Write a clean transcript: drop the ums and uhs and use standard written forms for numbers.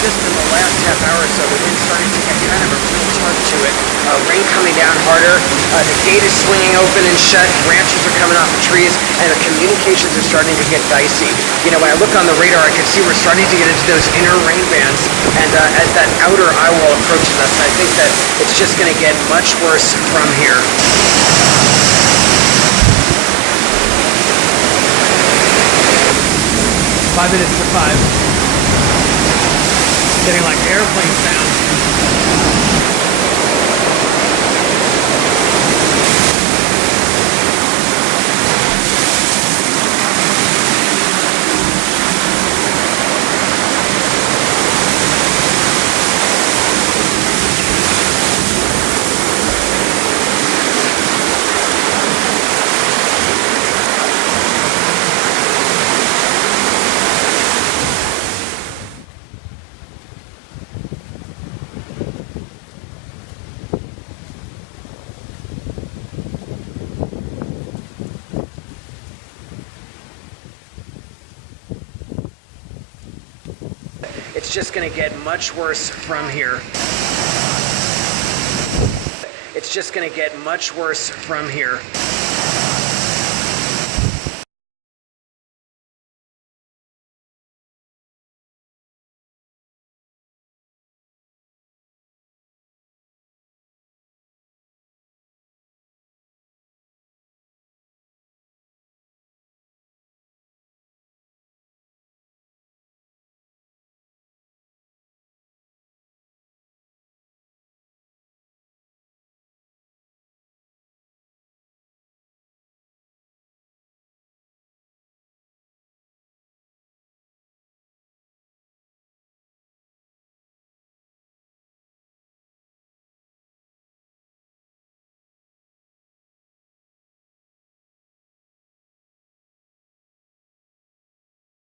just in the last half hour or so, the wind started to get kind of a real tug to it. Rain coming down harder. The gate is swinging open and shut. Branches are coming off the trees, and the communications are starting to get dicey. You know, when I look on the radar, I can see we're starting to get into those inner rain bands, and as that outer eye wall approaches us, I think that it's just going to get much worse from here. 5 minutes to 5. Getting like airplane sounds. It's just going to get much worse from here. It's just going to get much worse from here.